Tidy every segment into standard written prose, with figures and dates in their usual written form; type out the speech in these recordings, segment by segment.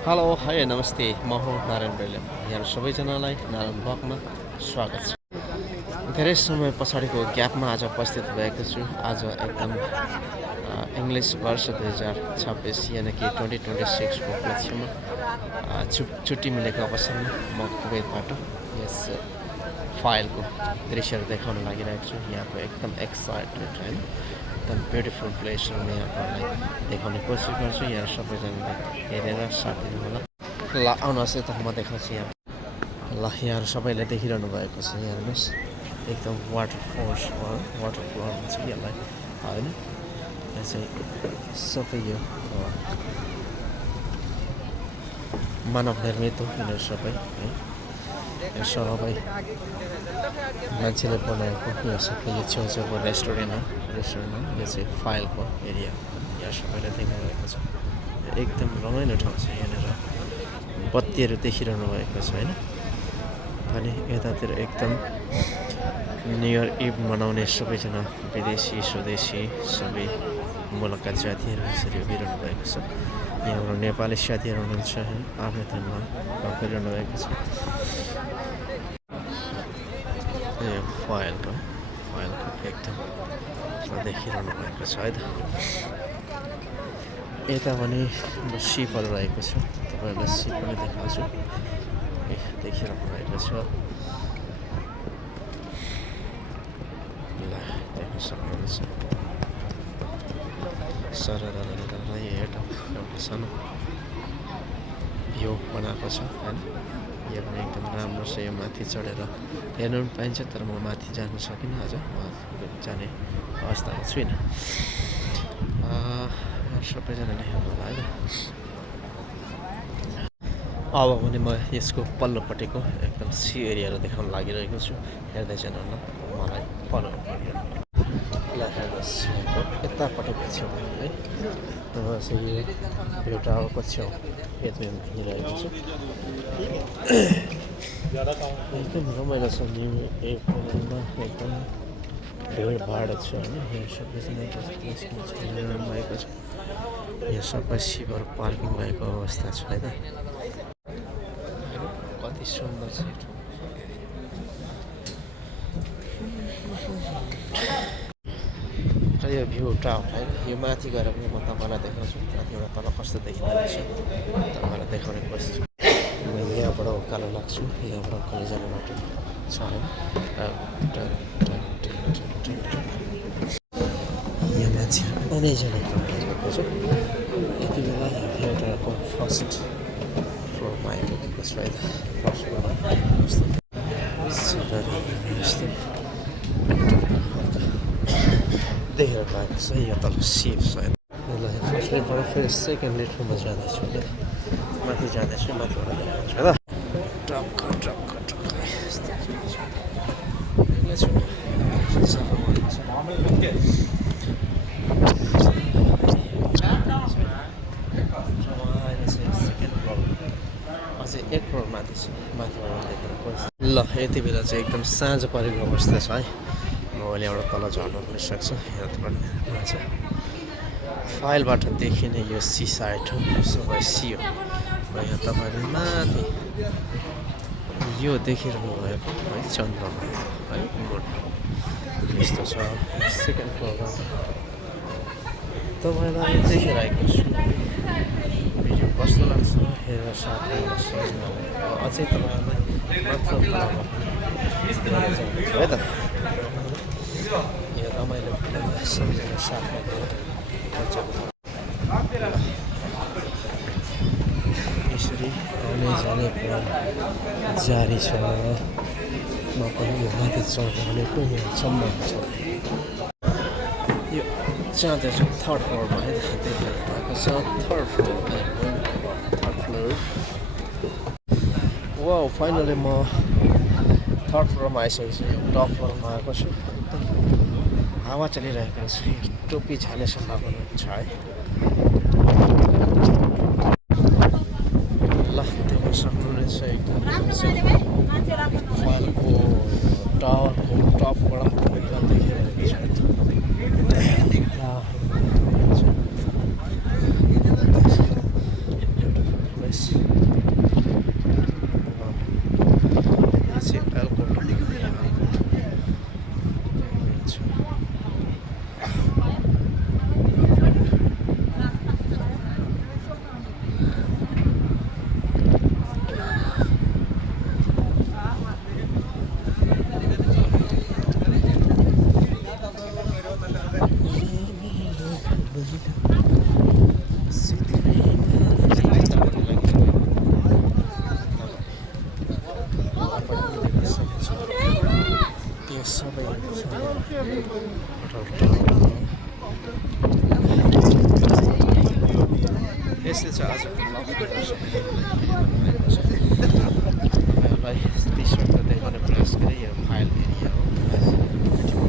Hello hi नमस्ते म हो नारायण बैलम यहाँ सबैजनालाई नारायण ब्लगमा स्वागत छ। धेरै समय पछाडिको ग्यापमा आज उपस्थित भएको छु। आज एकदम इङ्ग्लिस वर्ष 2026 यानि कि 2026को उपलक्ष्यमा छुट्टी मिलेको अवसरमा म कुवेतबाट यस फाइलको दृश्यहरू देखाउन लागिरहेको छु। यहाँको एकदम एक्साइटेड होइन, एकदम ब्युटिफुल प्लेसहरू म यहाँहरूलाई देखाउने कोसिस गर्छु। यहाँ सबैजनाले हेरेर साथ दिनु होला। ल आउनुहोस् यता म देखाउँछु। यहाँ ल यहाँहरू सबैले देखिरहनु भएको छ। यहाँ हेर्नुहोस् एकदम वाटरफल भन्छ यसलाई होइन। यहाँ चाहिँ सबै यो मानव निर्मित हो यिनीहरू सबै है। यो सबै मान्छेले बनाएको यो सबै यो छेउछाउको रेस्टुरेन्ट हो। यो चाहिँ फाइलको एरिया यहाँ सबैले देख्नुभएको छ। एकदम रमाइलो ठाउँ छ। यहाँनिर बत्तीहरू देखिरहनु भएको छ होइन। अनि यतातिर एकदम न्यु इयर इभ मनाउने सबैजना विदेशी स्वदेशी सबै मुलुकका जातिहरू यसरी उभिरहनु भएको छ। यहाँ हाम्रो नेपाली साथीहरू हुनुहुन्छ आवेदनमा गरिरहनु भएको छ। यो फाइलको एकदम देखिरहनु भएको छ है त। यता पनि सिपहरू रहेको छ। तपाईँहरूलाई सिप पनि देखाउँछु। देखिरहनु भएको छ। ल देख्न सक्नुहुन्छ। एउटा सानो भ्यू बनाएको छ होइन। यो पनि एकदम राम्रो छ। यो माथि चढेर हेर्नु पनि पाइन्छ, तर म माथि जानु सकिनँ आज। म जाने अवस्थामा छुइनँ। सबैजनाले हेर्नु होला होइन। अब भने म यसको पल्लोपट्टिको एकदम सी एरियाहरू देखाउन लागिरहेको छु। हेर्दै जानुहुन्न, मलाई फलो गरिरहनु। ल हेर्नुहोस् यतापट्टिको छेउ है। चाहिँ यो भ्यू टावरको छेउ हिँडिरहेको छु। एकदम रमाइलो छ। एकदम भिडभाड छ होइन। यहाँ सबैजना भएको छ। यहाँ सबै सिपहरू पार्किङ भएको अवस्था छ है त। कति सुन्दर छ र यो भ्यू टावर है। यो माथि गएर पनि म तपाईँलाई देखाउँछु। माथिबाट तल कस्तो देखिँदैछ तपाईँलाई देखाउने कोसिस। म यहाँबाट उकालो लाग्छु। यहाँबाट उकालो जाने बाटो छ होइन। यहाँ मान्छेहरू अनैजना भएको छ। यति बेला भ्यू टावरको फर्स्ट फ्लोरमा आइपुगेको छु है त। फर्स्ट फ्लोरमा यस्तो देखेर लागेको छ। यो तल सेफ छ होइन। यसलाई फर्स्ट लेटबाट फेरि सेकेन्ड लेटमा जाँदैछु होइन। माथि जाँदैछु। माथिबाट देखाउँछु है त। टक्क अझै 1 करोड माथि छ। माथिबाट देखेर ल यति बेला चाहिँ एकदम साँझ परेको अवस्था छ है। मोबाइल यहाँबाट तल झर्नु पनि सक्छ। यहाँ फाइलबाट देखिने यो सी साइड हो। सबै सी हो। र यहाँ तपाईँहरूले माथि यो देखिरहनु भएको है चन्द्रमा है। गुड यस्तो छ। सेकेन्ड फ्लोरमा तपाईँलाई देखिरहेको छु। भिडियो कस्तो लाग्छ हेरेर साथ अझै तपाईँहरूलाई मात्र है त। यो रमाइलो सबैजना साथमा यसरी आउने जाने जारी छ। म पनि यो माथि चढ्नु भनेको यहाँसम्म छ। यो जाँदैछु थर्ड फ्लोरमा है। देखेको छ थर्ड फ्लोर। वा फाइनली म थर्ड फ्लोरमा आइसकेको छु। टप फ्लोरमा आएको छु। एकदम हावा चलिरहेको छ। टोपी झार्ने सम्भावना छ है। ल देख्न सक्नुहुनेछ एकदम फाइलको टावरको टपबाट देखिरहेको छ। आजको तपाईँहरूलाई दृश्यमा देखाउने प्रयास गरेँ यो फाइल एरिया हो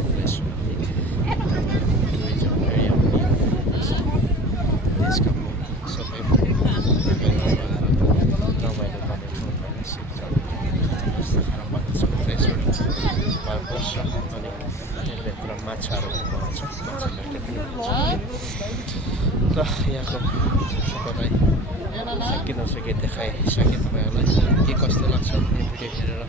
टुरिज्म एरिया देशका सबै रमाइलो गर्ने पर्छ अनि त्यसभित्र माछाहरू पनि पाउँछ र यहाँको सबैलाई सकि नसके देखाइसकेँ तपाईँहरूलाई के कस्तो लाग्छ यो भिडियो हेरेर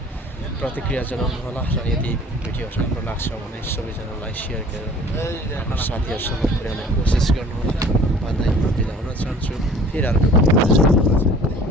प्रतिक्रिया जनाउनु होला र यदि भिडियो राम्रो लाग्छ भने सबैजनालाई सेयर गरेर आफ्नो साथीहरूसँग पुर्याउने कोसिस गर्नुहोला भन्दै म बिदा हुन चाहन्छु फेरि अर्को